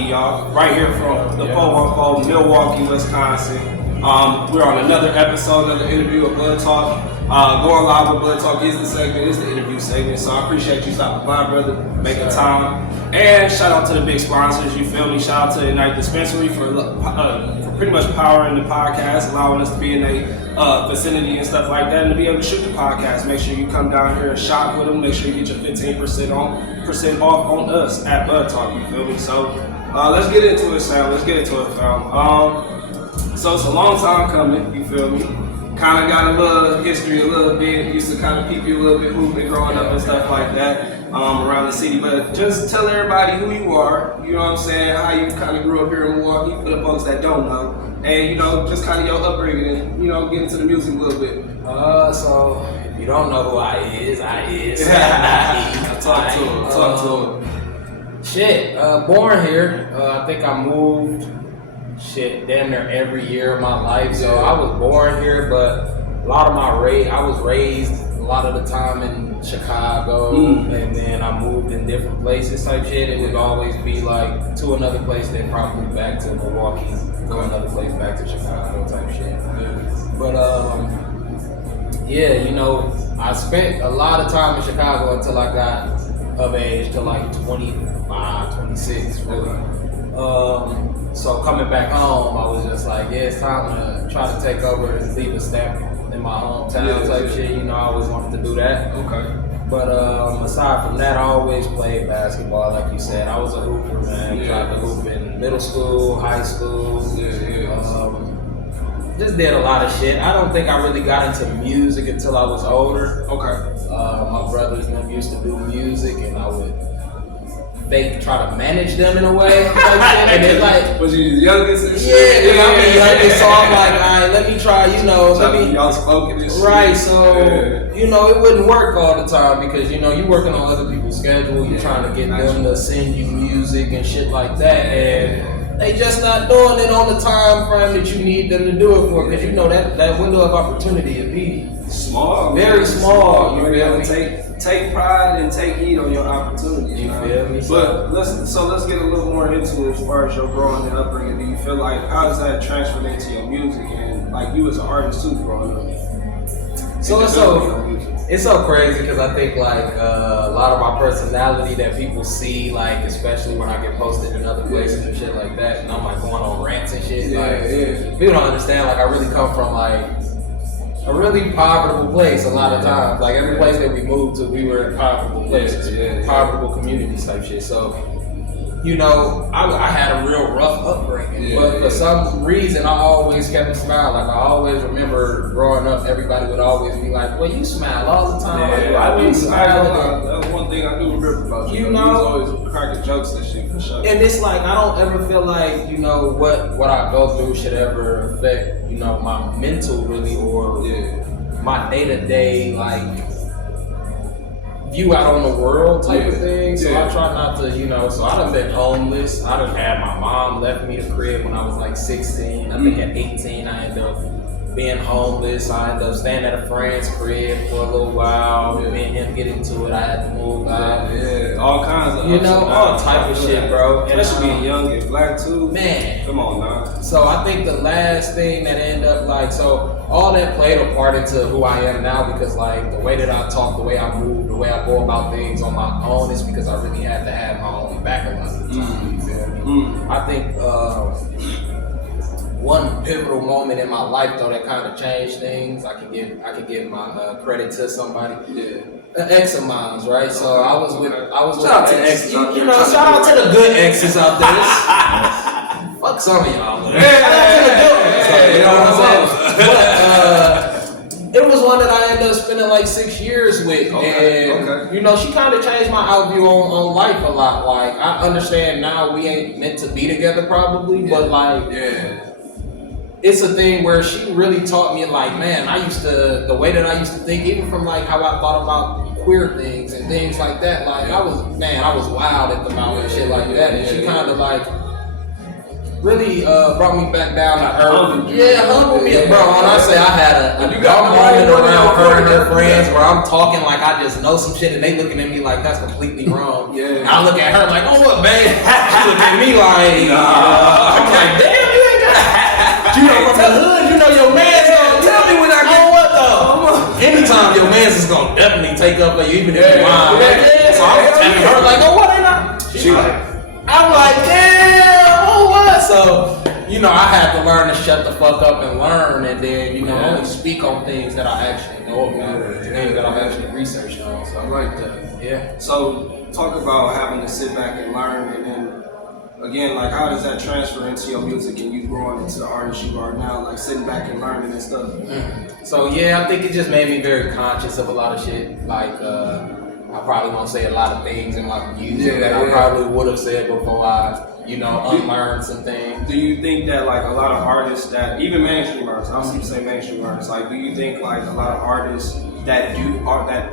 Sam.E, y'all. Right here from the 414, Milwaukee, Wisconsin. We're on another episode, another interview of BudTawk. Going live with BudTawk is the segment, is the interview segment. So I appreciate you stopping by, brother, making time. And shout out to the big sponsors, you feel me? Shout out to Ignite Dispensary for pretty much powering the podcast, allowing us to be in a vicinity and stuff like that, and to be able to shoot the podcast. Make sure you come down here and shop with them. Make sure you get your 15% off on us at BudTawk, you feel me? So let's get into it, Sam. Let's get into it, fam. So it's a long time coming, you feel me? Kind of got a little history, a little bit. Used to kind of peep you a little bit, hooping growing up and stuff like that around the city. But just tell everybody who you are, you know what I'm saying, how you kind of grew up here in Milwaukee for the folks that don't know. And, you know, just kind of your upbringing and, you know, get into the music a little bit. So if you don't know who I is. Talk to him. Shit, born here. I think I moved damn near every year of my life. So I was born here, but a lot of I was raised a lot of the time in Chicago, and then I moved in different places type shit. It would always be like to another place, then probably back to Milwaukee, go another place back to Chicago type shit. But you know, I spent a lot of time in Chicago until I got of age to like 25, 26 really. So coming back home, I was just like, yeah, it's time to try to take over and leave a stamp in my hometown type shit. You know, I always wanted to do that. Okay. But aside from that, I always played basketball, like you said. I was a hooper, man. Tried to hoop in middle school, high school. Just did a lot of shit. I don't think I really got into music until I was older. Okay. My brothers and them used to do music, and I would try to manage them in a way. And then like, was you the youngest and shit? Yeah, I'm the youngest, so I'm like, all right, let me try, you know, y'all spoken and shit. Right, so, you know, it wouldn't work all the time because, you know, you're working on other people's schedule, you're trying to get them to send you music and shit like that, and they just not doing it on the time frame that you need them to do it for, because you know that window of opportunity would be small, very small. You feel me? Take pride and take heed on your opportunities. You feel me? But let's get a little more into it as far as your growing and upbringing. Do you feel like how does that transfer into your music and like you as an artist too growing up? So it's so crazy because I think like a lot of my personality that people see, like especially when I get posted in other places and shit like that, and I'm like going on rants and shit. People don't understand. Like I really come from like a really profitable place a lot of times. Like every place that we moved to, we were in profitable places, profitable communities type shit. So, you know, I had a real rough upbringing, but for some reason, I always kept a smile. Like I always remember growing up, everybody would always be like, "Well, you smile all the time." I do smile. That's one thing I do remember about you. You know, always cracking jokes and shit for sure. And it's like I don't ever feel like, you know, what I go through should ever affect, you know, my mental really or my day-to-day like view out on the world type of thing. So I try not to, you know, so I done been homeless. I done had my mom left me the crib when I was like 16. I think at 18 I ended up being homeless. I ended up staying at a friend's crib for a little while. Me and him get into it. I had to move out. All kinds of, you know, all type of shit, bro. Especially being young and black too. Man, come on now. So I think the last thing that ended up like, so all that played a part into who I am now because like the way that I talk, the way I move, the way I go about things on my own is because I really had to have my own back a lot of the time. You feel me? I think one pivotal moment in my life though that kind of changed things. I can give my credit to somebody. An ex of mine, right? So I was with shout out to exes. You know, shout out to the good exes out there. Fuck some of y'all. Shout out to the good ones. You know what I'm saying? But it was one that I ended up spending like 6 years with, and you know, she kind of changed my outview on life a lot. Like I understand now we ain't meant to be together probably, but like it's a thing where she really taught me like, man, the way that I used to think, even from like how I thought about queer things and things like that. Like I was wild at the mouth and shit like that, and she kind of like really brought me back down to earth. Humble me, Yeah. bro. When I say I had a You got dumb the moment right around her and her one. friends where I'm talking like I just know some shit and they looking at me like that's completely wrong. Yeah. And I look at her like, oh what, babe? She look at me like, I'm like, damn, you ain't got you know from the hood, you know your man's gonna tell me when I get what though. Anytime your man's is gonna definitely take up for you, even if you lying. So I'm telling her like, oh what ain't I? She like, I'm like, damn, oh what? So, you know, I had to learn to shut the fuck up and learn, and then, you know, only speak on things that I actually know about, things that I've actually researched on. So I like that. Yeah. So talk about having to sit back and learn, and then again, like how does that transfer into your music and you growing into the artist you are now, like sitting back and learning and stuff? So yeah, I think it just made me very conscious of a lot of shit. Like I probably won't say a lot of things in my music that I probably would have said before I, you know, unlearned some things. Do you think that like a lot of artists that, even mainstream artists, I'll see say mainstream artists, like do you think like a lot of artists that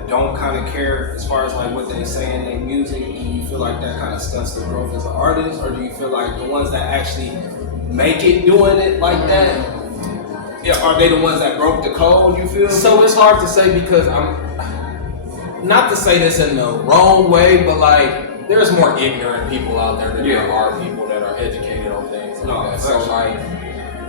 don't kind of care as far as like what they say in their music, do you feel like that kind of stunts their growth as an artist, or do you feel like the ones that actually make it doing it like that, are they the ones that broke the code, you feel? So it's hard to say because I'm not to say this in the wrong way, but like there's more ignorant people out there than there are people that are educated on things like that. So like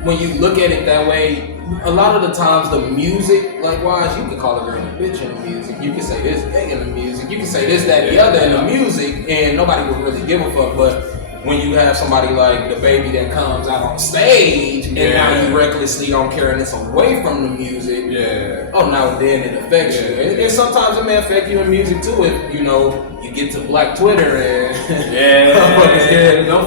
when you look at it that way, a lot of the times the music, like wise, you can call a girl a bitch in the music, you can say this gay in the music, you can say this, that, the other in the music, and nobody would really give a fuck. But when you have somebody like the baby that comes out on stage and now you recklessly don't care and it's away from the music, now then it affects you. And sometimes it may affect you in music too if, you know, you get to Black Twitter and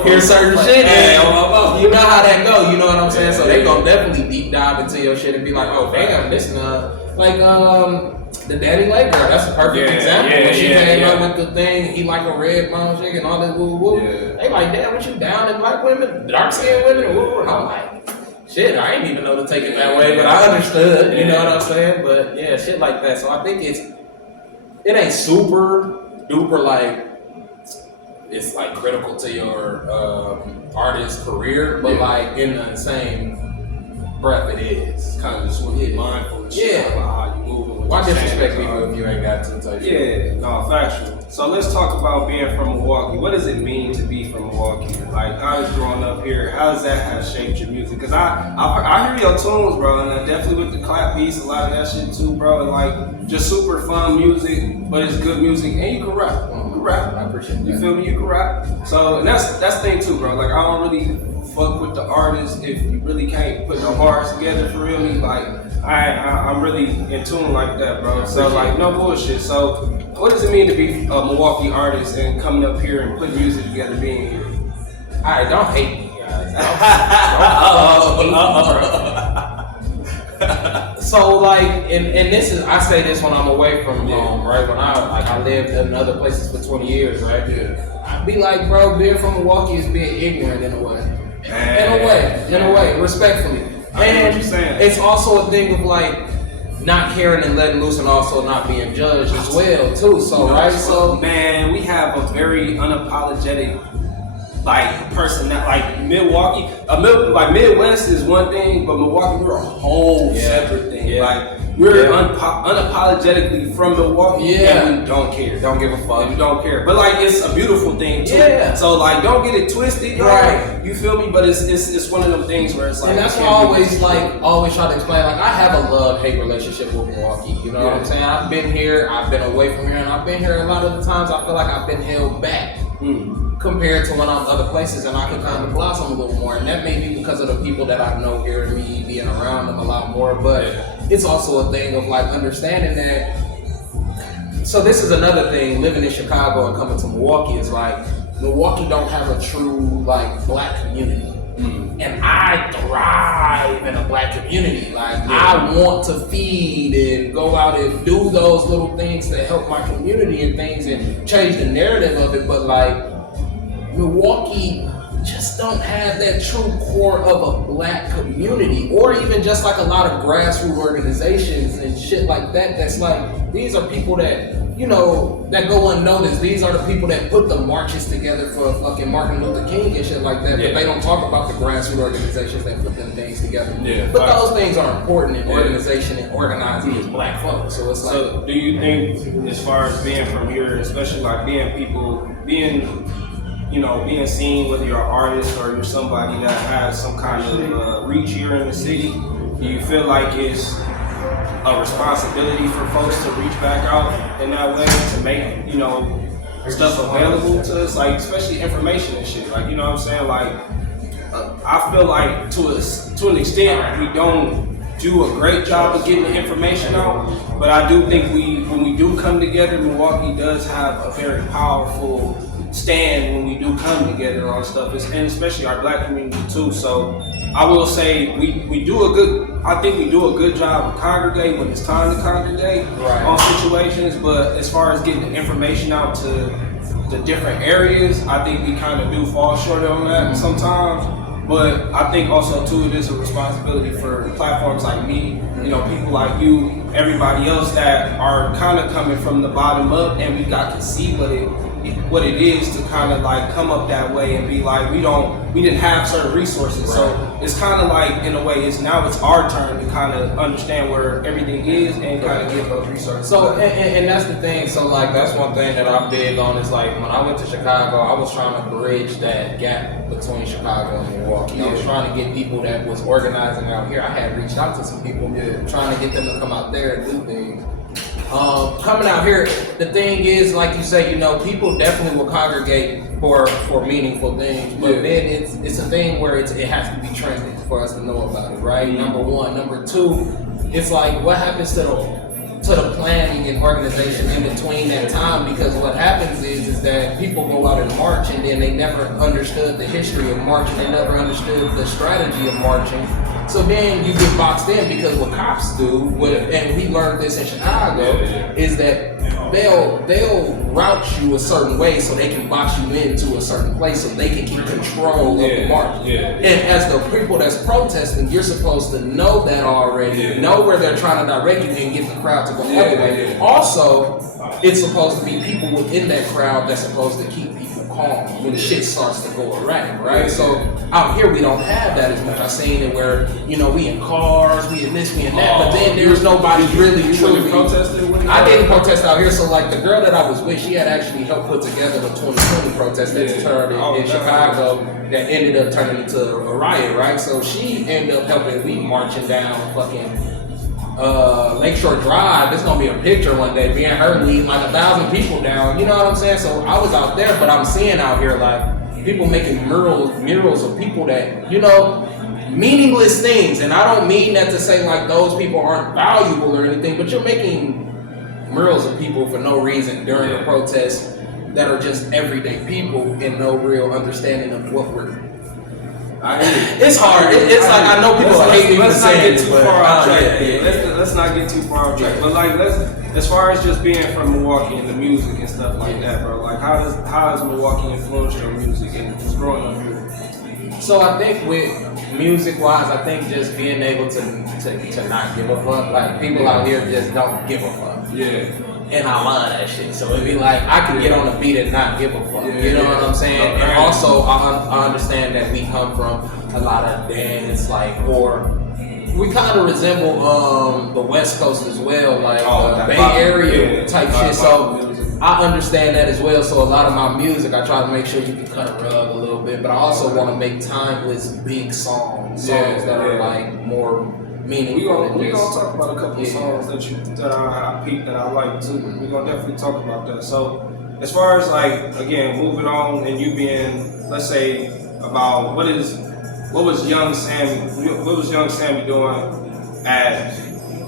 hear certain shit and you know how that go, you know what I'm saying? So they gonna definitely deep dive into your shit and be like, oh damn, this like the Daddy Lake girl, that's a perfect example. When she came up with the thing, he like a red bone chick and all that woo woo. They like, damn, what you down in black women, dark skinned women, woo? And I'm like, shit, I ain't even know to take it that way, but I understood, you know what I'm saying? But yeah, shit like that. So I think it ain't super duper like it's like critical to your artist career, but like in the same breath it is. Kind of just want to be mindful and shit about how you move. Why disrespect people if you ain't got to type shit? No, factual. So let's talk about being from Milwaukee. What does it mean to be from Milwaukee? Like, how is growing up here, how does that have shaped your music? Because I hear your tunes, bro, and I definitely with the clap piece, a lot of that shit too, bro, and like just super fun music, but it's good music, and you can rap. You can rap. I appreciate that. You feel me? You can rap. So, and that's the thing too, bro. Like, I don't really fuck with the artist if you really can't put no bars together for real. Like, I'm really in tune like that, bro. So like, no bullshit. So what does it mean to be a Milwaukee artist and coming up here and putting music together, being here? Alright, don't hate me, guys. So like, and this is, I say this when I'm away from home, right? When I lived in other places for 20 years, right? I'd be like, bro, being from Milwaukee is being ignorant in a way. In a way, respectfully. And it's also a thing of like not caring and letting loose, and also not being judged as well too. So so man, we have a very unapologetic like person that like Milwaukee, like Midwest is one thing, but Milwaukee we're a whole separate thing. Like we're unapologetically from Milwaukee, and we don't care. Don't give a fuck. We don't care. But like it's a beautiful thing too. So like don't get it twisted, right? You feel me? But it's one of them things where it's like, and that's why I always try to explain. Like I have a love-hate relationship with Milwaukee. You know what I'm saying? I've been here, I've been away from here, and I've been here a lot of the times. I feel like I've been held back. Compared to when I'm other places, and I can kind of blossom a little more, and that may be because of the people that I know here and me being around them a lot more, but it's also a thing of like understanding that. So this is another thing, living in Chicago and coming to Milwaukee is like, Milwaukee don't have a true like black community. And I thrive in a black community. Like I want to feed and go out and do those little things to help my community and things and change the narrative of it. But like Milwaukee just don't have that true core of a black community, or even just like a lot of grassroots organizations and shit like that. That's like, these are people that, you know, that go unnoticed. These are the people that put the marches together for fucking Martin Luther King and shit like that, but they don't talk about the grassroots organizations that put them things together. But those things are important in organization and organizing as black folks. So it's like. So do you think, as far as being from here, especially like being seen, whether you're an artist or you're somebody that has some kind of reach here in the city, do you feel like it's a responsibility for folks to reach back out in that way to make, you know, stuff available to us, like especially information and shit, like, you know what I'm saying, like I feel like to an extent we don't do a great job of getting the information out, but I do think when we do come together, Milwaukee does have a very powerful stand when we do come together on stuff, and especially our black community too. So I will say we do I think we do a good job of congregating when it's time to congregate on situations, but as far as getting the information out to the different areas, I think we kind of do fall short on that sometimes. But I think also too, it is a responsibility for platforms like me, you know, people like you, everybody else that are kind of coming from the bottom up, and we got to see what it is to kind of like come up that way and be like, we didn't have certain resources. So it's kind of like, in a way, it's our turn to kind of understand where everything is and kind of give those resources. So, and that's the thing. So like, that's one thing that I'm big on is like, when I went to Chicago, I was trying to bridge that gap between Chicago and Milwaukee. I was trying to get people that was organizing out here. I had reached out to some people, trying to get them to come out there and do things. Coming out here, the thing is, like you say, you know, people definitely will congregate for meaningful things, but then it's a thing where it has to be trending for us to know about it, right? Number one. Number two, it's like, what happens to the planning and organization in between that time? Because what happens is that people go out and march, and then they never understood the history of marching, they never understood the strategy of marching. So then you get boxed in, because what cops do, and we learned this in Chicago, is that they'll route you a certain way so they can box you into a certain place so they can keep control of the march. And as the people that's protesting, you're supposed to know that already, know where they're trying to direct you and get the crowd to go the other way. Also, it's supposed to be people within that crowd that's supposed to keep people calm when shit starts to go erratic, right? So out here we don't have that as much. I've seen it where, you know, we in cars, we in this, we in that, but then there's nobody really truly protesting. I didn't protest out here, so like the girl that I was with, she had actually helped put together the 2020 protest that turned in Chicago that ended up turning into a riot, right? So she ended up helping me marching down fucking Lakeshore Drive. There's gonna be a picture one day, me and her leading like 1,000 people down. You know what I'm saying? So I was out there, but I'm seeing out here like people making murals of people that, you know, meaningless things. And I don't mean that to say like those people aren't valuable or anything, but you're making murals of people for no reason during the protests that are just everyday people and no real understanding of what we're. It's hard. It's like, I know people hate me for saying it, but let's not get too far off track. But like, as far as just being from Milwaukee and the music and stuff like that, bro. Like, how has Milwaukee influenced your music and just growing up here? So I think with music-wise, I think just being able to not give a fuck. Like, people out here just don't give a fuck. And I love that shit. So it'd be like, I can get on a beat and not give a fuck. You know what I'm saying? And also, I understand that we come from a lot of dance, like, or we kind of resemble the West Coast as well, like Bay Area type shit. So I understand that as well. So a lot of my music, I try to make sure you can cut a rug a little bit, but I also want to make timeless, big songs that are like more meaningful. We're gonna talk about a couple of songs that I peeped that I like too. We're gonna definitely talk about that. So as far as like, again, moving on and you being, let's say, about what was young Sammy doing at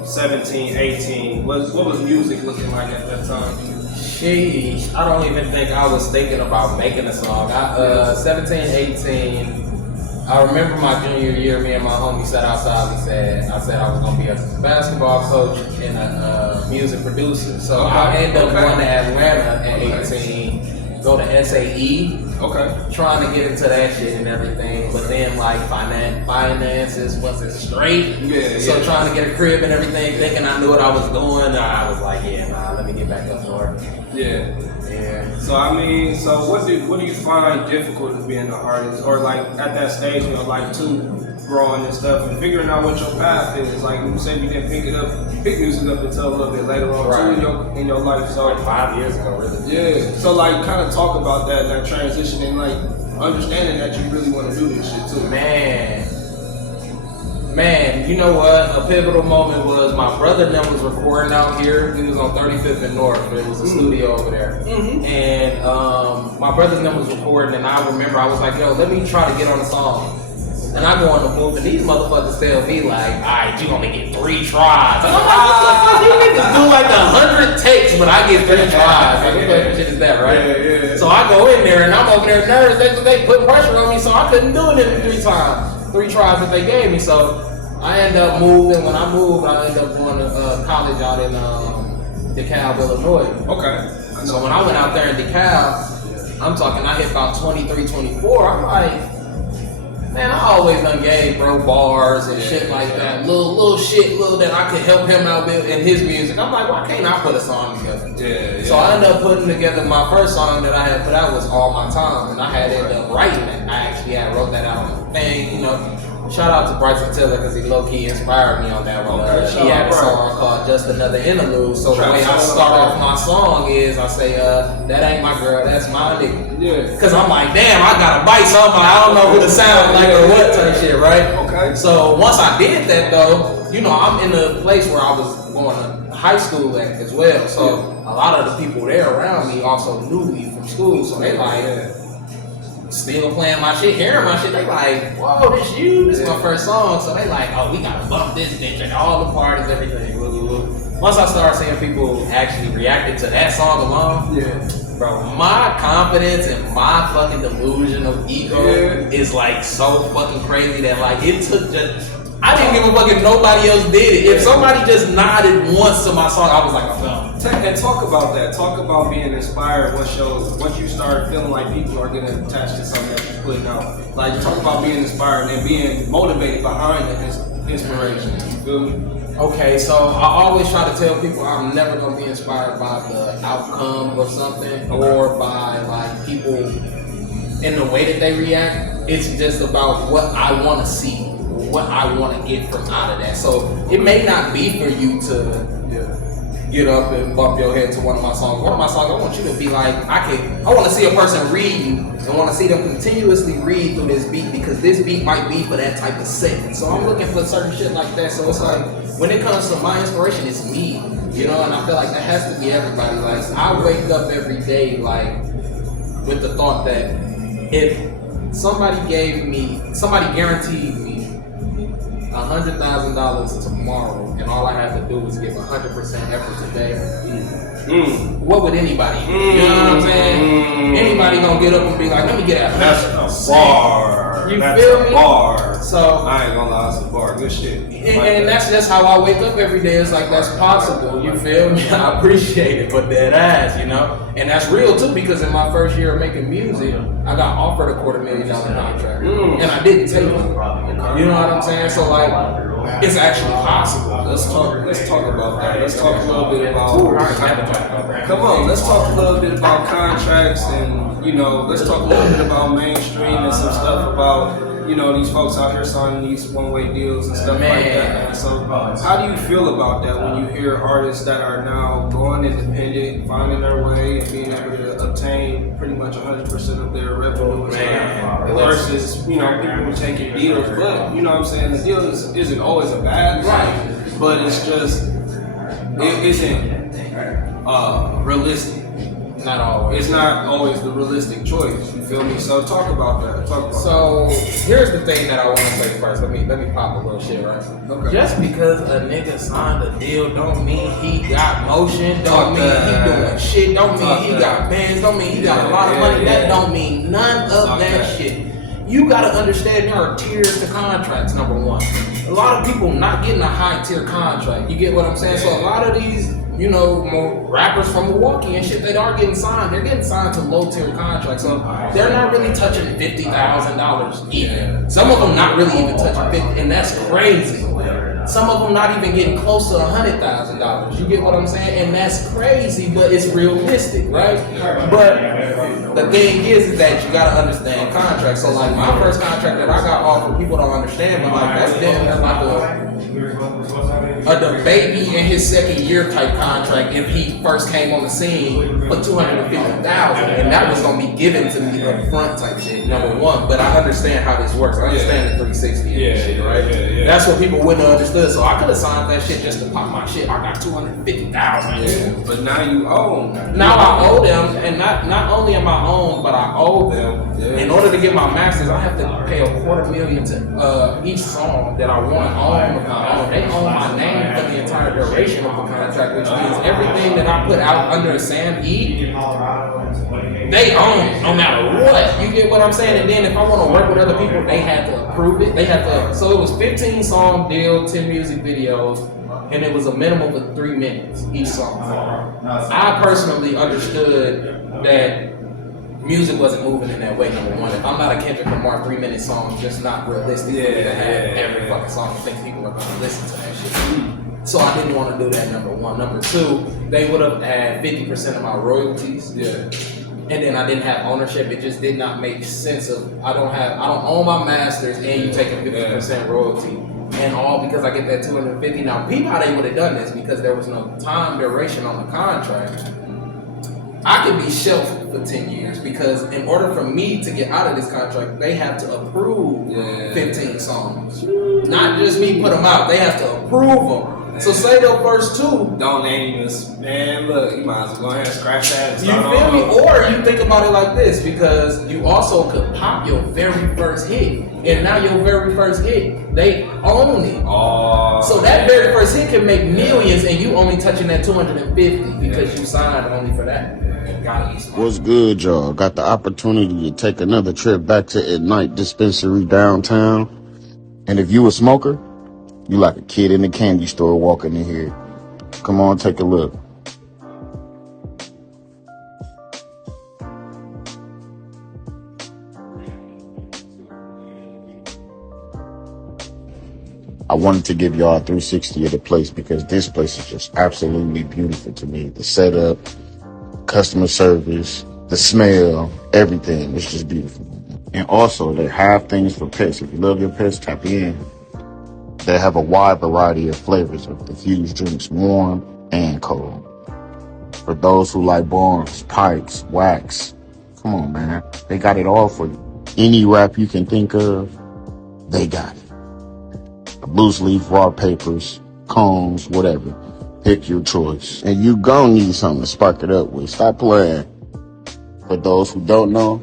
17, 18? What was music looking like at that time? Sheesh, I don't even think I was thinking about making a song. 17, 18, I remember my junior year, me and my homie sat outside. I said I was gonna be a basketball coach and a music producer. So I ended up going to Atlanta at 18, go to SAE, trying to get into that shit and everything. But then like finances wasn't straight. So trying to get a crib and everything, thinking I knew what I was doing. I was like, let me get back up north. Yeah. Yeah. So I mean, so what do you find difficult as being an artist, or like at that stage in your life too, growing and stuff, and figuring out what your path is? Like you said, you didn't pick music up until a little bit later on too in your life. So like 5 years ago, really. Yeah. So like, kind of talk about that transition and like understanding that you really want to do this shit too. Man, you know what? A pivotal moment was my brother and them was recording out here. He was on 35th and North. There was a studio over there. And my brother and them was recording, and I remember I was like, yo, let me try to get on the song. And I go on the booth, and these motherfuckers tell me like, alright, you gonna get 3 tries. And I'm like, what the fuck? You niggas do like 100 takes, but I get 3 tries. Like, what the shit is that, right? Yeah. So I go in there, and I'm over there nervous. They put pressure on me, so I couldn't do it in 3 times. 3 tries that they gave me. So I ended up moving. When I moved, I ended up going to college out in DeKalb, Illinois. Okay. So when I went out there in DeKalb, I'm talking, I hit about 23, 24. I'm like, man, I always done gave bro bars and shit like that. Little shit that I could help him out with in his music. I'm like, why can't I put a song together? Yeah. So I ended up putting together my first song that I had put out was All My Time, and I had ended up writing it. I actually had wrote that out on the thing, you know. Shout out to Bryson Tiller because he low-key inspired me on that one. He had a song called Just Another Interlude. So the way I start off my song is I say, that ain't my girl, that's my nigga. Yeah. Because I'm like, damn, I gotta bite something. I don't know who to sound like or what type shit, right? Okay. So once I did that though, you know, I'm in a place where I was going to high school at as well. So a lot of the people there around me also knew me from school. So they like, still playing my shit, hearing my shit, they like, whoa, this you? This is my first song. So they like, oh, we gotta bump this bitch at all the parties, everything. Once I started seeing people actually reacting to that song alone, bro, my confidence and my fucking delusion of ego is like so fucking crazy that like it took just, I didn't give a fuck if nobody else did it. If somebody just nodded once to my song, I was like, I'm done. And talk about that. Talk about being inspired. Once you start feeling like people are getting attached to something that you're putting out. Like, talk about being inspired and being motivated behind the inspiration. You feel me? Okay, so I always try to tell people I'm never gonna be inspired by the outcome of something or by like people in the way that they react. It's just about what I want to see, what I want to get from out of that. So it may not be for you to get up and bump your head to one of my songs. One of my songs, I want you to be like, I want to see a person reading and want to see them continuously read through this beat because this beat might be for that type of set. So I'm looking for certain shit like that. So it's like, when it comes to my inspiration, it's me, you know, and I feel like that has to be everybody. Like, I wake up every day, like, with the thought that if somebody guaranteed me $100,000 tomorrow, and all I have to do is give 100% effort today, what would anybody do? You know what I'm saying? Anybody gonna get up and be like, let me get out. That's a bar. You that's feel a me? Bar. So I ain't gonna lie, it's a bar. Good shit. And that's just how I wake up every day. It's like, that's possible. You feel me? I appreciate it, but dead ass, you know? And that's real too, because in my first year of making music, I got offered a $250,000 contract. And I didn't take it. You know what I'm saying? So like, it's actually possible. Let's talk about that. Let's talk a little bit about. Come on, let's talk a little bit about contracts and, you know, let's talk a little bit about mainstream and some stuff about, you know, these folks out here signing these one-way deals and stuff like that, man. So how do you feel about that when you hear artists that are now going independent, finding their way and being able to obtain pretty much 100% of their revenue and stuff, versus, you know, people taking deals, but, you know what I'm saying, the deal isn't always a bad thing, but it's just, it isn't realistic. Not always. It's not always the realistic choice. You feel me? So talk about that. So here's the thing that I want to say first. Let me pop a little shit, right? Okay. Just because a nigga signed a deal don't mean he got motion. Don't mean he doing shit. Don't mean he got bands. Don't mean he got a lot of money. That don't mean none of that shit. You gotta understand there are tiers to contracts. Number one, a lot of people not getting a high tier contract. You get what I'm saying? So a lot of these, you know, more rappers from Milwaukee and shit, they are getting signed. They're getting signed to low tier contracts. So they're not really touching $50,000 even. Some of them not really even touching 50, and that's crazy. Some of them not even getting close to $100,000. You get what I'm saying? And that's crazy, but it's realistic, right? But the thing is that you gotta understand contracts. So like my first contract that I got offered, people don't understand, but like that's damn like a baby in his second year type contract if he first came on the scene for $250,000, and that was gonna be given to me up front type shit. Number one, but I understand how this works. I understand the 360 and shit, right? That's what people wouldn't have understood. So I could have signed that shit just to pop my shit. I got $250,000. But now you own. Now I owe them, and not only am I own, but I owe them. In order to get my masters, I have to pay $250,000 to each song that I want on. They own my name for the entire duration of the contract, which means everything that I put out under Sam.E, they own no matter what. You get what I'm saying? And then if I want to work with other people, they had to approve it. They had to. So it was 15 song deal, 10 music videos, and it was a minimum of 3 minutes each song. I personally understood that music wasn't moving in that way, number one. If I'm not a Kendrick Lamar 3-minute song, it's just not realistic for me to have every fucking song. I think people are gonna listen to that shit. So I didn't want to do that, number one. Number two, they would have had 50% of my royalties. And then I didn't have ownership. It just did not make sense of I don't own my masters and you take a 50% royalty. And all because I get that $250. Now people how they would have done this because there was no time duration on the contract. I could be shelved for 10 years because in order for me to get out of this contract, they have to approve 15 songs. Not just me put them out, they have to approve them. So say the first two. Don't name us. Man, look, you might as well go ahead and scratch that. You feel me? Or you think about it like this, because you also could pop your very first hit. And now your very first hit, they own it. So that very first hit can make millions and you only touching that 250 because you signed only for that. What's good, y'all? Got the opportunity to take another trip back to Ignite Dispensary downtown. And if you a smoker, you like a kid in a candy store walking in here. Come on, take a look. I wanted to give y'all a 360 of the place because this place is just absolutely beautiful to me. The setup, customer service, the smell, everything. It's just beautiful. And also, they have things for pets. If you love your pets, tap in. They have a wide variety of flavors of infused drinks, warm and cold. For those who like bars, pipes, wax, come on, man. They got it all for you. Any wrap you can think of, they got it. Loose leaf, raw papers, combs, whatever. Pick your choice. And you gon' need something to spark it up with. Stop playing. For those who don't know,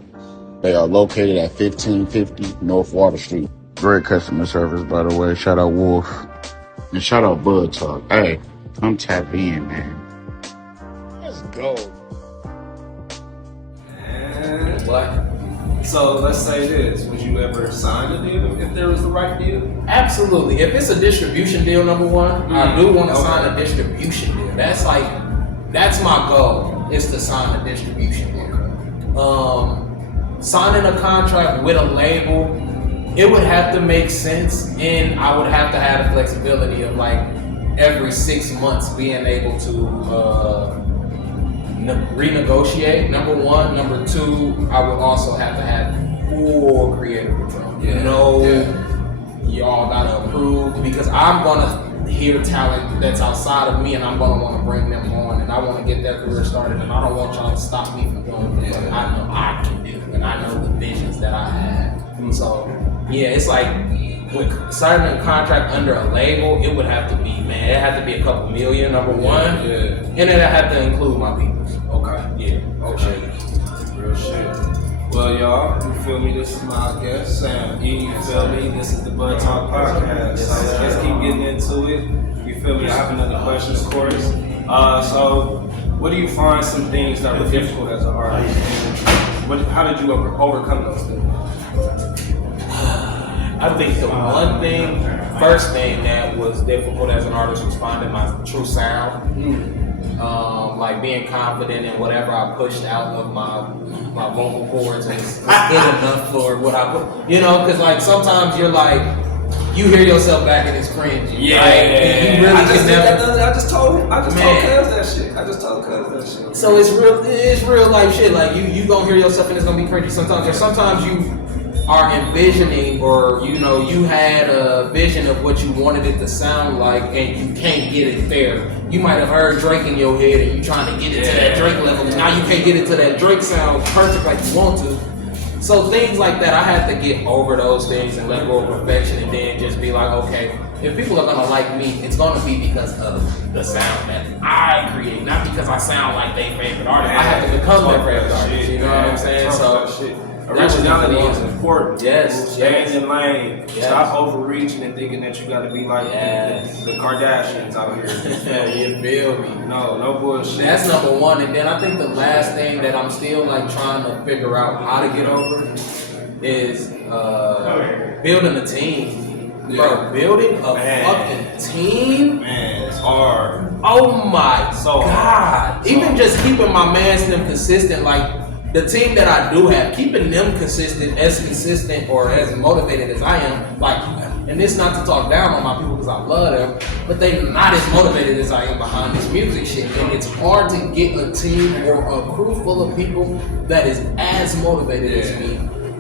they are located at 1550 North Water Street. Great customer service, by the way. Shout out Wolf. And shout out BudTawk. Hey, come tap in, man. Let's go. And What? so let's say this. Would you ever sign a deal if there was the right deal? Absolutely. If it's a distribution deal, number one, I do want to sign a distribution deal. That's my goal, is to sign a distribution deal. Signing a contract with a label, it would have to make sense, and I would have to have the flexibility of like every 6 months being able to renegotiate, number one. Number two, I would also have to have full creative control. Y'all gotta approve, because I'm gonna hear talent that's outside of me and I'm gonna want to bring them on, and I want to get that career started, and I don't want y'all to stop me from doing things that I know I can do, and I know the visions that I have. So yeah, it's like with signing a contract under a label, it would have to be, man, it had to be a couple million, number one, and then it had to include my peoples. Real shit. Well, y'all, you feel me? This is my guest, Sam.E. You feel me? This is the BudTawk podcast. So let's keep getting into it. You feel me? I have another question, of course. So, what do you find some things that were difficult as an artist? How did you overcome those things? I think the first thing that was difficult as an artist was finding my true sound. Like being confident in whatever I pushed out of my vocal cords and it's good enough for what I put. You know, because like sometimes you're like, you hear yourself back and it's cringy. Yeah, right? You really I just can never. I just told Cuz that shit. I just told Cuz that shit. So it's real life shit. Like you gonna hear yourself and it's gonna be cringy sometimes. Or sometimes you are envisioning, or you had a vision of what you wanted it to sound like, and you can't get it there. You might have heard Drake in your head, and you trying to get it to that Drake level, and now you can't get it to that Drake sound perfect like you want to. So things like that, I had to get over those things and let go of perfection, and then just be like, okay, if people are gonna like me, it's gonna be because of the sound that I create, not because I sound like they favorite artist. I have to become their favorite artist. You know what I'm saying? So. Originality is important. Yes. Stay in your lane. Yes. Stop overreaching and thinking that you got to be like the Kardashians out here. You feel me? No bullshit. That's number one. And then I think the last thing that I'm still like trying to figure out how to get over is building a team. Bro, building a fucking team. Man, it's hard. Oh my God. Even just keeping my mans them consistent, like. The team that I do have, keeping them consistent or as motivated as I am, like, and it's not to talk down on my people because I love them, but they're not as motivated as I am behind this music shit. And it's hard to get a team or a crew full of people that is as motivated as me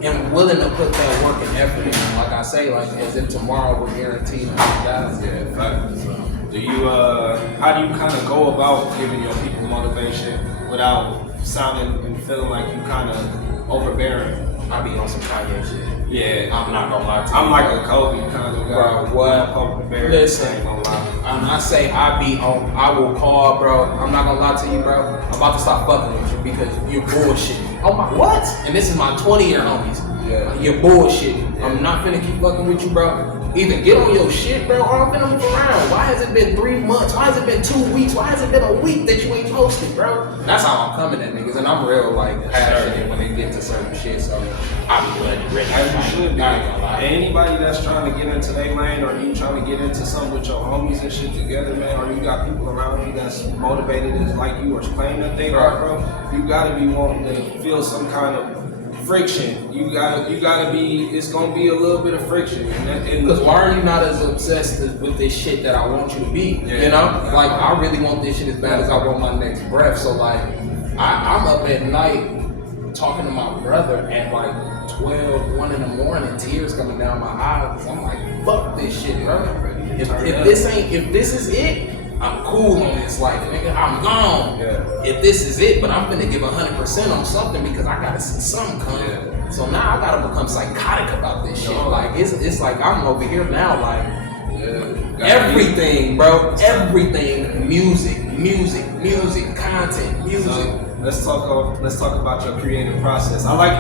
and willing to put that work and effort in. Like I say, like as if tomorrow we're guaranteed $100,000. Yeah, so, how do you kind of go about giving your people motivation without sounding and feeling like you kind of overbearing? I be on some Kanye shit. Yeah, I'm not gonna lie to you. I'm like a Kobe kind of guy. Bro, what? Listen, when I say I will call, bro. I'm not gonna lie to you, bro. I'm about to stop fucking with you because you're bullshit. Oh my, what? And this is my 20-year homies. Yeah. You're bullshit. Yeah. I'm not finna keep fucking with you, bro. Either get on your shit, bro, or I'm finna move around. Why has it been 3 months? Why has it been 2 weeks? Why has it been a week that you ain't posted, bro? That's how I'm coming at niggas, and I'm real like passionate when they get to certain shit. So I'm ready. As you should be. Anybody that's trying to get into their lane, or you trying to get into something with your homies and shit together, man, or you got people around you that's motivated as like you or claim that they are, bro. You gotta be wanting to feel some kind of friction. You gotta be. It's gonna be a little bit of friction. Because why are you not as obsessed with this shit that I want you to be? Yeah, you know, like I really want this shit as bad as I want my next breath. So like, I'm up at night talking to my brother at like 12, 1 in the morning, tears coming down my eyes. I'm like, fuck this shit, bro. If this is it, I'm cool on this life, nigga. I'm gone. Yeah. If this is it, but I'm finna give 100% on something because I gotta see something come. Yeah. So now I gotta become psychotic about this shit. Like it's like I'm over here now, like everything, bro. Everything, music, content, music. So, let's talk about your creative process. Like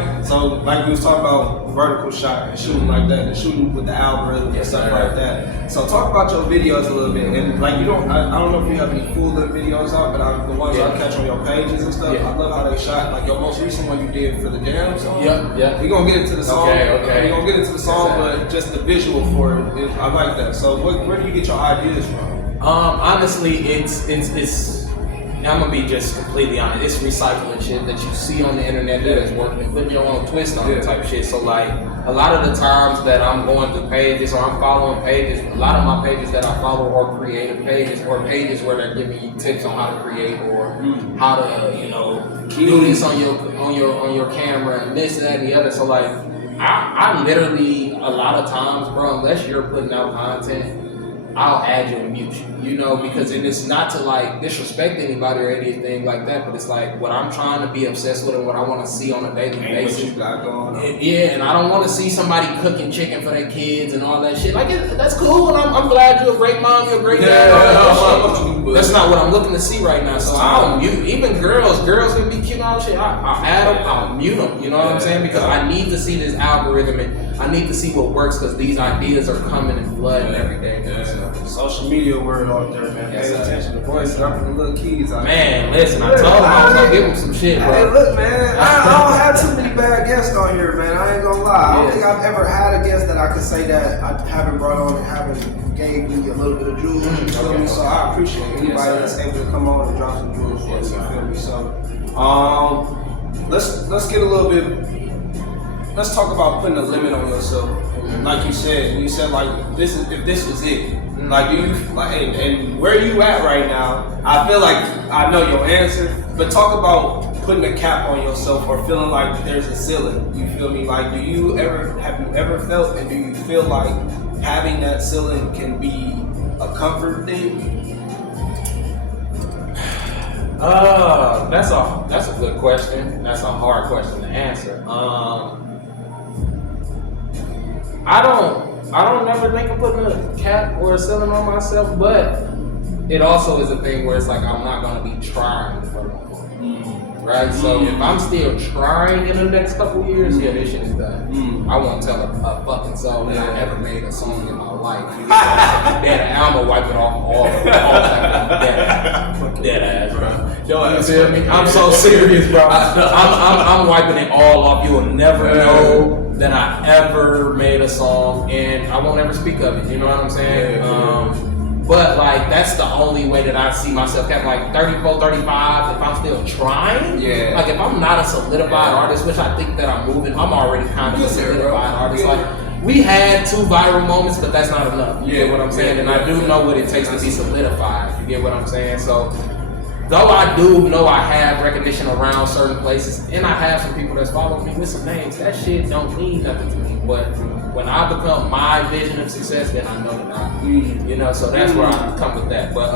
we was talking about vertical shot and shooting like that, and shooting with the algorithm and stuff like that. So talk about your videos a little bit, and like I don't know if you have any full length videos out, but the ones I catch on your pages and stuff, I love how they shot. Like your most recent one you did for the Jam song. Yeah. We're gonna get into the song. Okay. We're gonna get into the song, but just the visual for it, I like that. So where do you get your ideas from? Honestly, it's. I'm gonna be just completely honest. It's recycling shit that you see on the internet that is working, putting your own twist on it type shit. So like a lot of the times that I'm going through pages or I'm following pages, a lot of my pages that I follow are creative pages or pages where they're giving you tips on how to create or how to do this on your camera and this and that and the other. So like I literally a lot of times, bro, unless you're putting out content, I'll add you and mute you, because it's not to like disrespect anybody or anything like that, but it's like what I'm trying to be obsessed with and what I want to see on a daily basis. What you got going on. And I don't want to see somebody cooking chicken for their kids and all that shit. Like that's cool, and I'm glad you're a great mom, you're a great dad. That's not what I'm looking to see right now. So I'll mute even girls can be cute and all that shit. I'll add them, I'll mute them. You know what I'm saying? Because I need to see this algorithm and I need to see what works because these ideas are coming and flooding every day. Social media word out there, man. Pay attention. The boys dropping the little keys out man, listen, I told him I was gonna give him some shit, bro. Hey, look, man, I don't have too many bad guests on here, man. I ain't gonna lie. I don't think I've ever had a guest that I could say that I haven't brought on and haven't gave me a little bit of jewels. You feel me? So I appreciate anybody that's able to come on and drop some jewels for us. You feel me? So, let's get a little bit. Let's talk about putting a limit on yourself. like you said, when you said like this is if this was it. Like, do you like and where you at right now? I feel like I know your answer, but talk about putting a cap on yourself or feeling like there's a ceiling. You feel me? Like, have you ever felt, and do you feel like having that ceiling can be a comfort thing? That's a good question. That's a hard question to answer. I don't never think of putting a cap or a ceiling on myself, but it also is a thing where it's like I'm not gonna be trying for long. Right? So if I'm still trying in the next couple years, yeah, this shit is done. I won't tell a fucking soul that I ever made a song in my life. I'm gonna wipe it off all dead ass, bro. You feel me? I'm so serious, bro. I'm wiping it all off. You will never know that I ever made a song, and I won't ever speak of it. You know what I'm saying? But like that's the only way that I see myself having like 34, 35, if I'm still trying. Yeah. Like if I'm not a solidified artist, which I think that I'm moving, I'm already kind of a solidified artist. Like we had 2 viral moments, but that's not enough. You get what I'm saying? And I do know what it takes to be solidified. You get what I'm saying? So though I do know I have recognition around certain places, and I have some people that's following me with some names, that shit don't mean nothing to me. But when I become my vision of success, then I know that you know, so that's where I come with that. But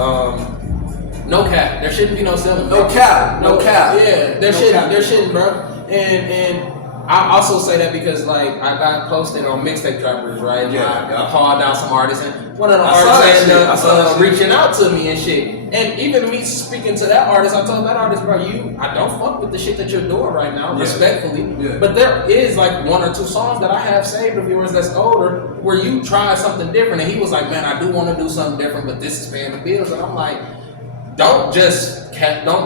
no cap, there shouldn't be no ceiling. No cap. Yeah, there shouldn't, bro. And I also say that because like I got posted on Mixtape Trappers, right? Yeah. I called out some artists, and one of the artists ended up reaching out to me and shit. And even me speaking to that artist, I told that artist, bro, I don't fuck with the shit that you're doing right now, respectfully. Yeah. But there is like 1 or 2 songs that I have saved of yours that's older where you tried something different. And he was like, man, I do want to do something different, but this is paying the bills. And I'm like, don't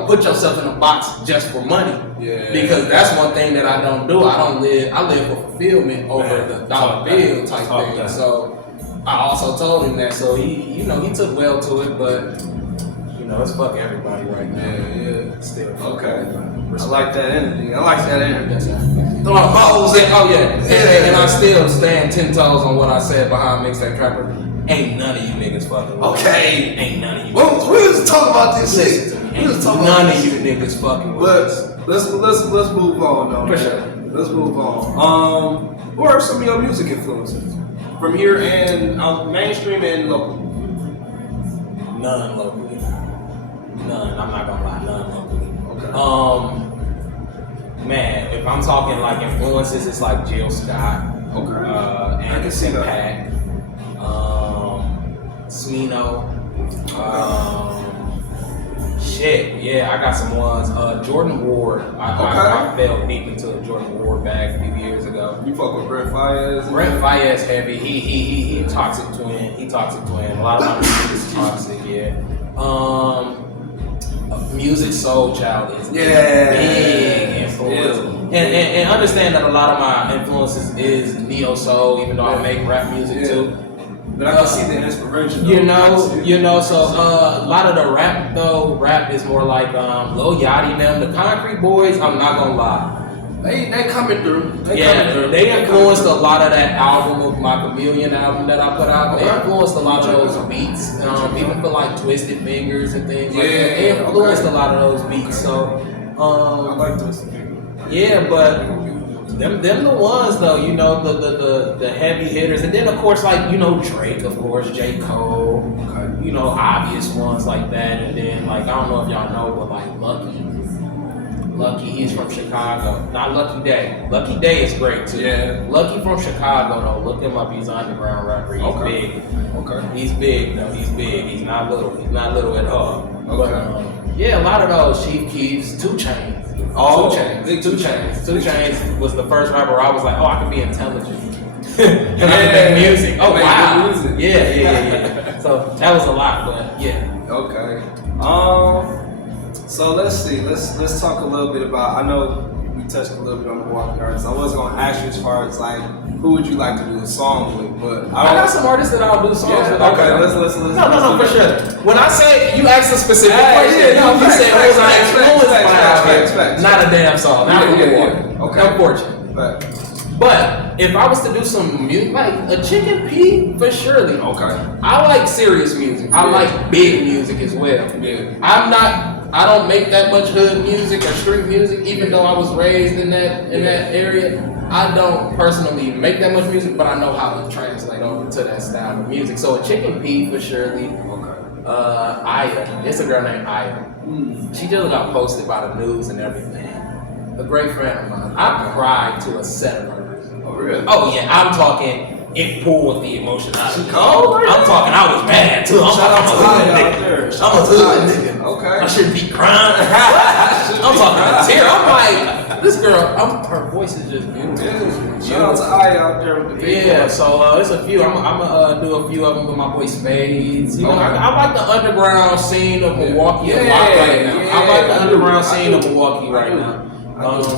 put yourself in a box just for money. Yeah. Because that's one thing that I don't do. I live for fulfillment over the dollar bill type thing. So I also told him that. So he took well to it, but it's fuck everybody right now. Yeah. Still. Okay. I like that energy. Throwing balls in. Oh yeah. And I still stand 10 toes on what I said behind Mixtape Trapper. Ain't none of you niggas fucking with us. Okay. Ain't none of you. We was talking about this shit. None of you niggas fucking with us. Let's move on though. For sure. Let's move on. Who are some of your music influences from here and mainstream and local? None locally. None. I'm not gonna lie. None locally. Okay. Man, if I'm talking like influences, it's like Jill Scott. Okay. I can see that. Pat. Smino. Shit, yeah, I got some ones. Jordan Ward. I fell deep into a Jordan Ward bag a few years ago. You fuck with Brent Fayez? Brent Fayez heavy. He toxic twin. A lot of my music is toxic, yeah. Music Soul Child is big influence. And understand that a lot of my influences is neo soul, even though I make rap music too. But I can see the inspiration. So a lot of the rap is more like Lil Yachty and them. The Concrete Boys, I'm not gonna lie. They coming through. They influenced a lot of that album, my Chameleon album that I put out. They influenced a lot of those beats, even for like Twisted Fingers and things like that. They influenced a lot of those beats. So I like Twisted Fingers. Yeah, but them the ones though, the heavy hitters, and then of course like Drake, of course, J. Cole, obvious ones like that, and then like I don't know if y'all know, but like Lucky, he's from Chicago. Not Lucky Day. Lucky Day is great too. Yeah. Lucky from Chicago though. Look him up. He's an underground rapper. He's big. Okay. He's big though. He's big. He's not little. He's not little at all. Okay. But, a lot of those Chief Keefs, 2 Chainz. Oh, 2 Chainz. Big 2 Chainz. 2 Chainz was the first rapper I was like, I can be intelligent. And I can make music. Oh wow. Music. Yeah. So that was a lot, but yeah. Okay. So let's see. Let's talk a little bit about. I know we touched a little bit on the Milwaukee artists. I was gonna ask you as far as like who would you like to do a song with, but I got some artists that I'll do songs with. Okay, let's. No, for sure. When I say you asked a specific question, you said who was I influenced by? Not a damn song. Not a Milwaukee. Okay, unfortunate. But if I was to do some music, like a Chicken P, for surely. Okay. I like serious music. I like big music as well. Yeah. I don't make that much hood music or street music, even though I was raised in that area. I don't personally make that much music, but I know how to translate over to that style of music. So a Chicken P for surely. Okay. Aya, it's a girl named Aya. She just got posted by the news and everything. A great friend of mine. I cried to a set of hers. Oh, really? Oh yeah, I'm talking. It pulled the emotion out of me. cold? I'm talking. I was mad too. I'm Shout out to talking. Aya out there. I'm a hood nigga. Okay. I shouldn't be crying. I'm talking a tear. I'm like, this girl. Her voice is just beautiful. Yeah. Shout out to Aya out there with the big Yeah, voice. so it's a few. I'm gonna do a few of them with my boy Spades. You know, Okay. I like the underground scene of Milwaukee a lot right now. I like the underground scene of Milwaukee right now.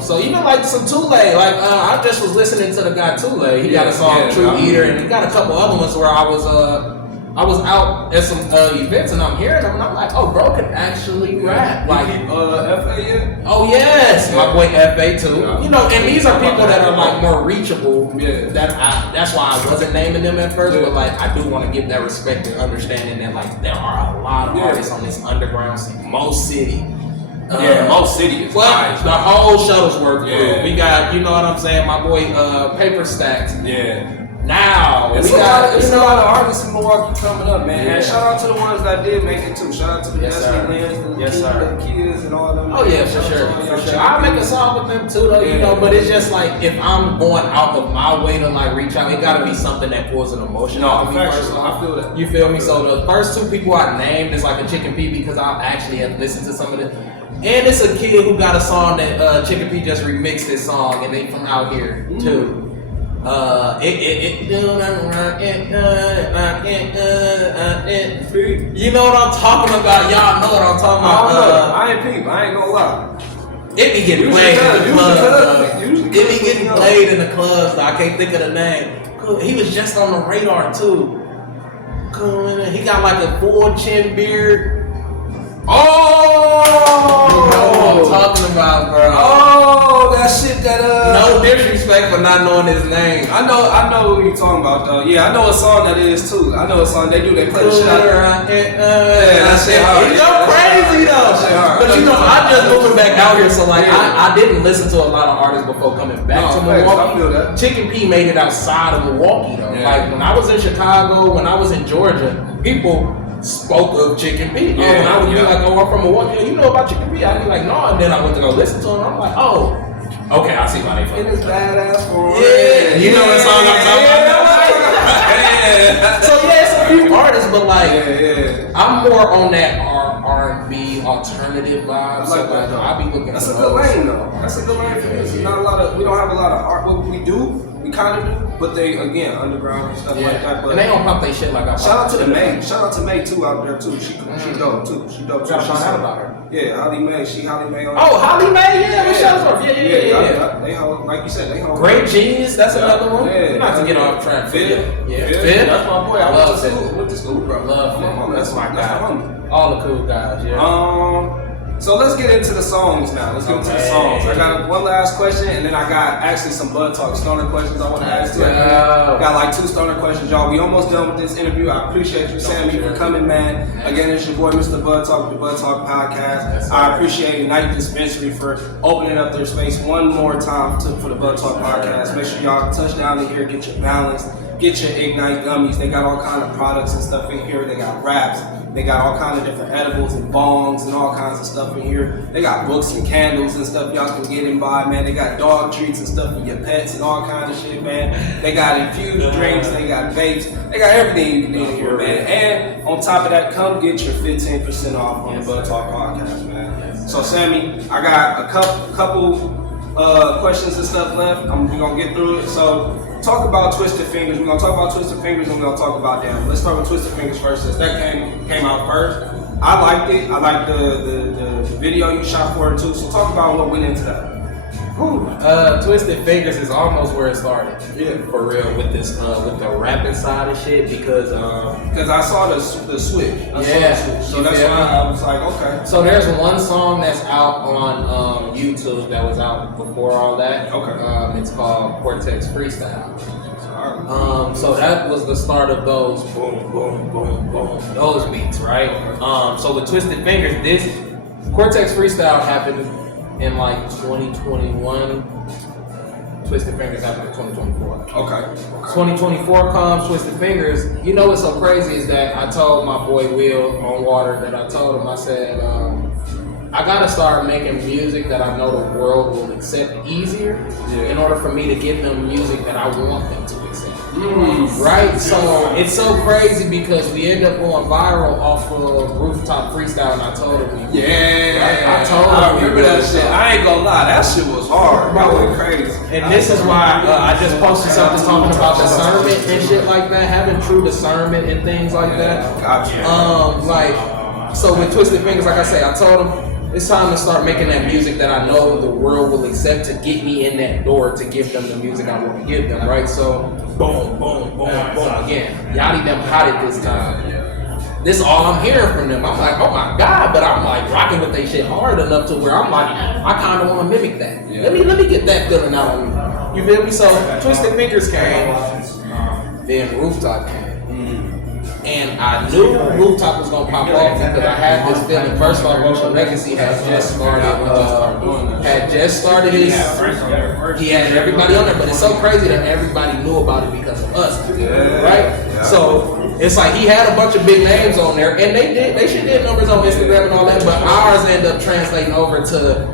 So even like some Tule, like I just was listening to the guy Tule. He got a song True Eater, and he got a couple other ones where I was out at some events and I'm hearing them and I'm like, oh, bro can actually rap. Like FA yet? oh yes, my boy FA too. Yeah. You know, and these are people that are like more reachable. Yeah. That's why I wasn't naming them at first, but like I do want to give that respect and understanding that like there are a lot of artists on this underground scene. Most City. Most City is Well, nice. the whole Shuttlesworth crew. Yeah. We got, you know what I'm saying, my boy Paper Stacks. Yeah. Now It's we got, a lot of artists in Milwaukee coming up, man. Yeah. And shout out to the ones that did make it too. Shout out to the Yes, Destiny sir. Lands, the Yes, sir. kids, and all them. Oh yeah, for sure, for sure. I'll make a song with them too, though, you know. But it's just like if I'm going out of my way to like reach out, it gotta be something that pulls an emotion out of me first. I feel that. You feel me? So the first two people I named is like a Chicken P because I actually have listened to some of it. And it's a kid who got a song that Chicken P just remixed this song, and they from out here too. You know what I'm talking about? Y'all know what I'm talking about. I ain't peep. I ain't gonna lie. It be getting played in the clubs. It be getting played in the clubs. I can't think of the name. He was just on the radar too. He got like a full chin beard. Oh! You know what I'm talking about, bro. Oh, that shit that No disrespect for not knowing his name. I know who you're talking about though. Yeah, I know a song that is too. I know a song they play the shit out. That shit hard. It's so crazy though. That shit hard. But you know, I just moving back out here, so like I didn't listen to a lot of artists before coming back to Milwaukee. I feel that. Chicken P made it outside of Milwaukee though. Yeah. Like when I was in Chicago, when I was in Georgia, people spoke of Chicken P. Yeah, And I would be yeah. like, oh, I'm from Milwaukee. You know about Chicken P? I'd be like, no. And then I went to go listen to him. I'm like, oh, okay, I see why they In from. his badass form. Yeah, you know what song I'm talking about? So yeah, it's a few artists, but like, I'm more on that R&B alternative vibe. I like So that, like, though. I'll be looking That's for a good those. lane though. That's a good lane for this. Not a lot of. We don't have a lot of art. What we do, we kind of do, but they again underground and stuff like that. But And they don't pump their shit like I shout out to pump the my shit. May. Shout out to May too out there too. She dope too. She dope too. Gotta find She's out about her. Yeah, Holly May. She Holly May on. Oh, Holly Mae, yeah, with Shuttlesworth. Yeah. They hold, like you said, they hold. Great Genius, that's another one. Yeah, Not to get off track. Fifth. Yeah. Fifth. Fifth. That's my boy. I Love went to school, bro. Love Fifth. That's my guy. homie. All the cool guys, yeah. So let's get into the songs now. Let's get into the songs. I got one last question, and then I got actually some Bud Talk stoner questions I want to ask you. Got like 2 stoner questions, y'all. We almost done with this interview. I appreciate you, Sam.E, for coming, man. Again, it's your boy, Mr.BudTawk, with the Bud Talk podcast. I appreciate Ignite Dispensary for opening up their space one more time for the Bud Talk podcast. Make sure y'all touch down in here, get your balance, get your Ignite gummies. They got all kind of products and stuff in here. They got wraps. They got all kinds of different edibles and bongs and all kinds of stuff in here. They got books and candles and stuff y'all can get and buy, man. They got dog treats and stuff for your pets and all kinds of shit, man. They got infused drinks. They got vapes. They got everything you can need in here, man. And on top of that, come get your 15% off on the Bud Talk podcast, man. So, Sam.E, I got a couple questions and stuff left. We're going to get through it. So, talk about Twisted Fingers. We're gonna talk about Twisted Fingers and we're gonna talk about them. Let's start with Twisted Fingers first, since that came out first. I liked it. I liked the video you shot for it too. So talk about what went into that. Twisted Fingers is almost where it started. Yeah. For real, with this with the rapping side of shit, because I saw the switch. I saw Yeah. the switch. So that's why I was like, okay. So there's one song that's out on YouTube that was out before all that. Okay. It's called Cortex Freestyle. So that was the start of those boom, boom, boom, boom, those beats, right? So with Twisted Fingers, this Cortex Freestyle happened in like 2021. Twisted Fingers happened in 2024. Okay. 2024 comes, Twisted Fingers. You know what's so crazy is that I told my boy Will on Water that I told him, I said, I gotta start making music that I know the world will accept easier in order for me to give them music that I want them to accept. Right? So it's so crazy because we end up going viral off of Rooftop Freestyle, and I told him I told him I remember that shit. I ain't gonna lie, that shit was hard. That went crazy. And this is why I just posted something talking about discernment and shit like that, having true discernment and things like that. Gotcha. So with Twisted Fingers, like I say, I told him it's time to start making that music that I know the world will accept to get me in that door to give them the music I want to give them, right? So boom, boom, boom, boom again. Yachty them hot at this time. This is all I'm hearing from them. I'm like, oh my God, but I'm like rocking with they shit hard enough to where I'm like, I kind of want to mimic that. Let me get that feeling out of me. You feel me? So Twisted Fingers came, then Rooftop came. And I knew Rooftop was gonna pop off because I had this feeling. First of all, Motion Legacy had just started his. He had everybody on there, but it's so crazy that everybody knew about it because of us, right? So it's like he had a bunch of big names on there, and they should did numbers on Instagram and all that, but ours end up translating over to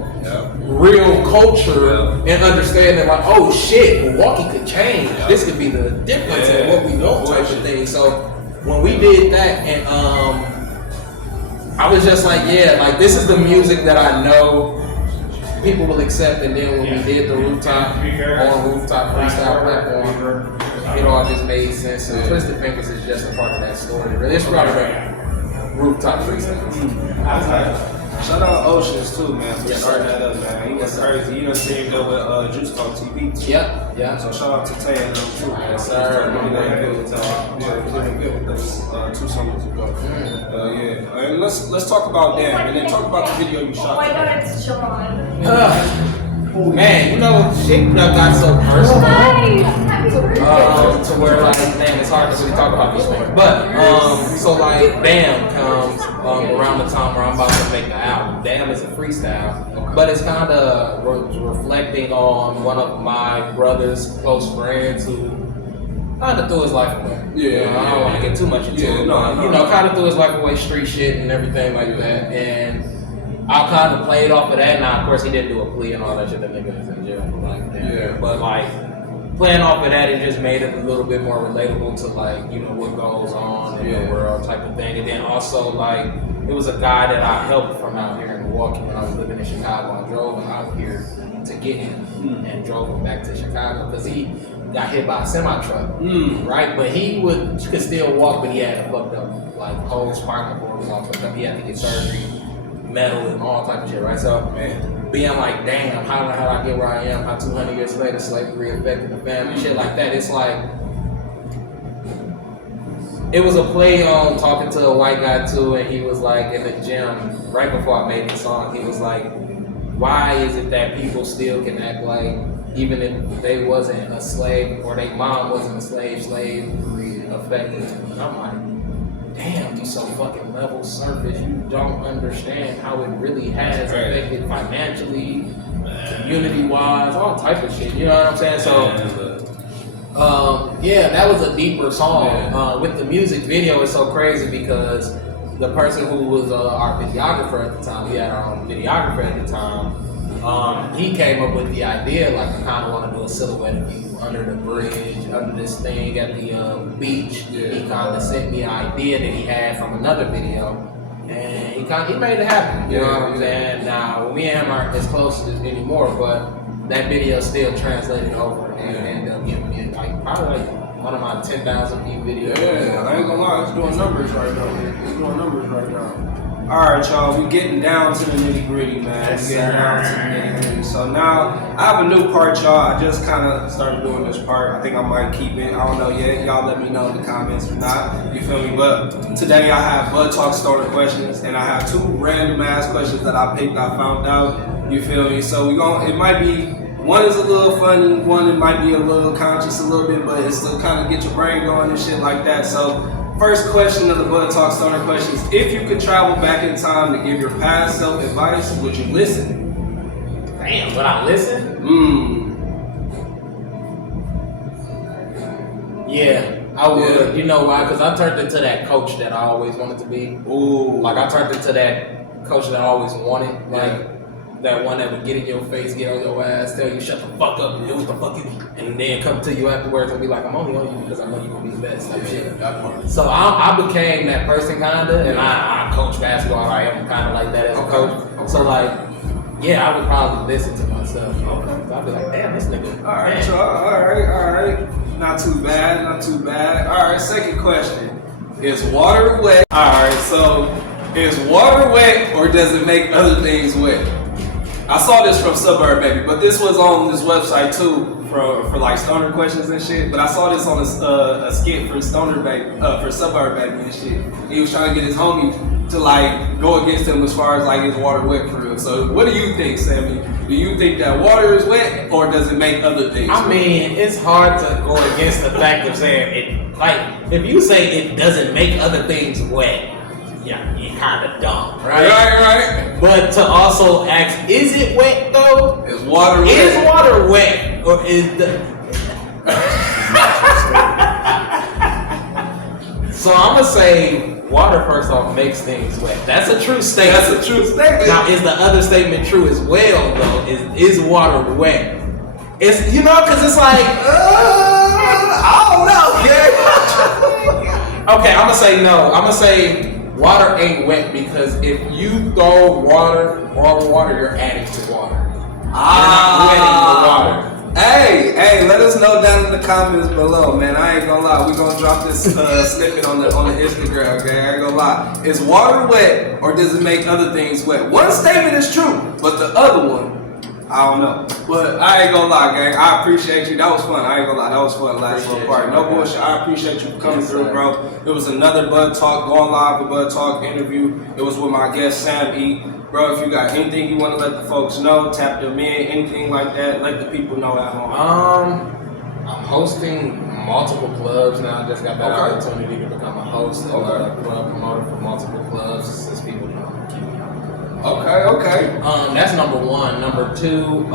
real culture and understanding like, oh shit, Milwaukee could change. This could be the difference in what we want type of thing. So when we did that, and I was just like, yeah, like this is the music that I know people will accept. And then when we did the Rooftop Freestyle platform, it all just made sense. So Twisted Fingers is just a part of that story. Really, it's part of that Rooftop Freestyle. Shout out Oceans too, man, for starting that up, man. He was crazy. You know, teamed up with Juice Talk TV too. Yeah. So shout out to Tay and them too, man. Yes, sir. Really good with those 2 summers ago. And let's talk about that, and then talk about the video you shot. Oh my God, it's Sean. Man, you know, shit got so personal. Nice. Happy birthday. To where like, man, it's hard to really talk about these things. But so like, Damn comes around the time where I'm about to make the album. Damn is a freestyle, but it's kind of reflecting on one of my brother's close friends who kind of threw his life away. I don't want to get too much into it. Kind of threw his life away, street shit and everything like that, and I kind of played off of that. Now, of course, he didn't do a plea and all that shit. That nigga is in jail for like that. But like, playing off of that, it just made it a little bit more relatable to like, you know, what goes on in the world type of thing. And then also like, it was a guy that I helped from out here in Milwaukee when I was living in Chicago. I drove him out here to get him and drove him back to Chicago because he got hit by a semi-truck, right? But he could still walk, but he had a fucked up, like, whole spinal cord was all fucked up. He had to get surgery, metal and all type of shit, right? So, being like, damn, how did I get where I am? How 200 years later, slavery affected the family, shit like that. It's like, it was a play on talking to a white guy too, and he was like in the gym, right before I made the song, he was like, why is it that people still can act like, even if they wasn't a slave or their mom wasn't a slave, slavery affected them? And I'm like, damn, you so fucking level surface. You don't understand how it really has affected financially, community-wise, all type of shit. You know what I'm saying? So, that was a deeper song. With the music video, it's so crazy because the person who was our videographer at the time, we had our own videographer at the time, he came up with the idea, like, I kind of want to do a silhouette of you under the bridge, under this thing at the beach. He kind of sent me an idea that he had from another video, and he made it happen. You know what I'm saying? Now, me and him aren't as close anymore, but that video still translated over and ended up giving me like probably like one of my 10,000 view videos. I ain't gonna lie, it's doing numbers right now. All right, y'all, we getting down to the nitty gritty, man. Yes, We getting down to the nitty gritty. So now I have a new part, y'all. I just kind of started doing this part. I think I might keep it. I don't know yet. Y'all let me know in the comments or not. You feel me? But today I have BudTawk starter questions, and I have 2 random ass questions that I picked. I found out. You feel me? So it might be. One is a little funny, one it might be a little conscious a little bit, but it's to kind of get your brain going and shit like that. So, first question of the BudTawk starter questions: if you could travel back in time to give your past self advice, would you listen? Damn, would I listen? Yeah, I would. Yeah. You know why? Because I turned into that coach that I always wanted to be. Ooh. Like I turned into that coach that I always wanted. Like that one that would get in your face, get on your ass, tell you shut the fuck up and do what the fuck you, and then come to you afterwards and be like, I'm only on you because I know you gonna be the best. Type shit. That part. So I became that person kinda, and I coach basketball. I am kind of like that as a coach. So like, yeah, I would probably listen to myself. Okay. So I'd be like, damn, this nigga. All right, man. y'all. All right. Not too bad. All right, second question: is water wet? All right, so is water wet or does it make other things wet? I saw this from Suburb Baby, but this was on this website too for like stoner questions and shit. But I saw this on a skit for Stoner Baby, for Suburb Baby and shit. He was trying to get his homie to like go against him as far as like his water wet for real. So what do you think, Sammy? Do you think that water is wet or does it make other things wet? I mean, it's hard to go against the fact of saying it. Like, if you say it doesn't make other things wet, yeah, you're kind of dumb, right? Right. But to also ask, is it wet though? Is water wet? Is water wet or is the? So I'm gonna say water first off makes things wet. That's a true statement. That's a true statement. Now, is the other statement true as well though? Is water wet? It's because it's like I don't know, yeah. Okay, I'm gonna say no. I'm gonna say water ain't wet because if you throw water on water, you're adding to water. You're not wetting the water. Hey, let us know down in the comments below, man. I ain't gonna lie. We gonna drop this snippet on the Instagram, okay? I ain't gonna lie. Is water wet or does it make other things wet? One statement is true, but the other one, I don't know. But I ain't gonna lie, gang. I appreciate you. That was fun. I ain't gonna lie. That was fun last little part. No bullshit. I appreciate you coming through, bro. It was another BudTawk, going live with BudTawk interview. It was with my guest, Sam.E. Bro, if you got anything you want to let the folks know, tap them in, anything like that, let the people know at home. I'm hosting multiple clubs now. I just got that opportunity to become a host and a club promoter for multiple clubs since people know I'm keeping Okay. That's number one. Number two,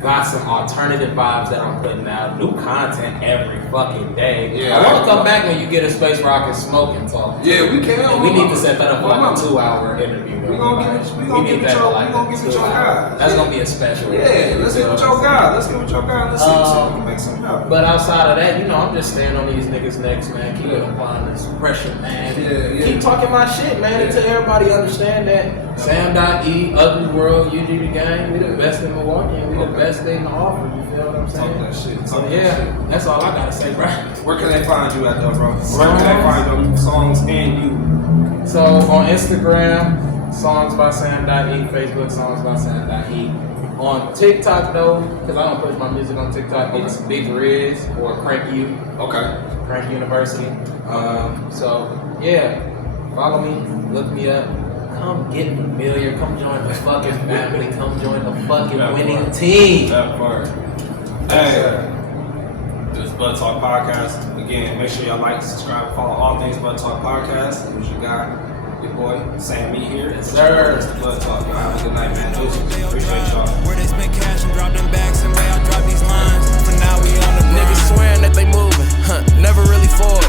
got some alternative vibes that I'm putting out. New content every fucking day. Yeah, I want to come back when you get a space where I can smoke and talk. Yeah, we can. And we need to set that up for like a 2-hour interview. We gonna give it your guy. That's gonna be a special. Yeah, let's get with your guy. Let's see what we can make something happen. But outside of that, I'm just staying on these niggas' necks, man. Keep applying this pressure, man. Yeah. Keep talking my shit, man, until everybody understand that Sam.E, Ugly World, UG the Gang, we the best in Milwaukee, and we the best thing to offer. You feel what I'm saying? Talk that shit. So yeah, that's all I gotta say, bro. Where can they find you at though, bro? Where can they find them songs and you? So on Instagram, Songs by Sam.E, Facebook, Songs by Sam.E. On TikTok though, because I don't push my music on TikTok, it's Big Riz or Crank U. Okay. Crank University. So yeah, follow me, look me up. Come get familiar. Come join the fucking family. Come join the fucking winning team. That part. Hey, this BudTawk Podcast. Again, make sure y'all like, subscribe, follow all things BudTawk Podcast. It was your guy, your boy, Sam.E here. Yes, sir. BudTawk. Y'all have a good night, man. Appreciate y'all. Where they spend cash and drop them bags and way I drop these lines. For now we on the niggas swearing that they moving, never really forward.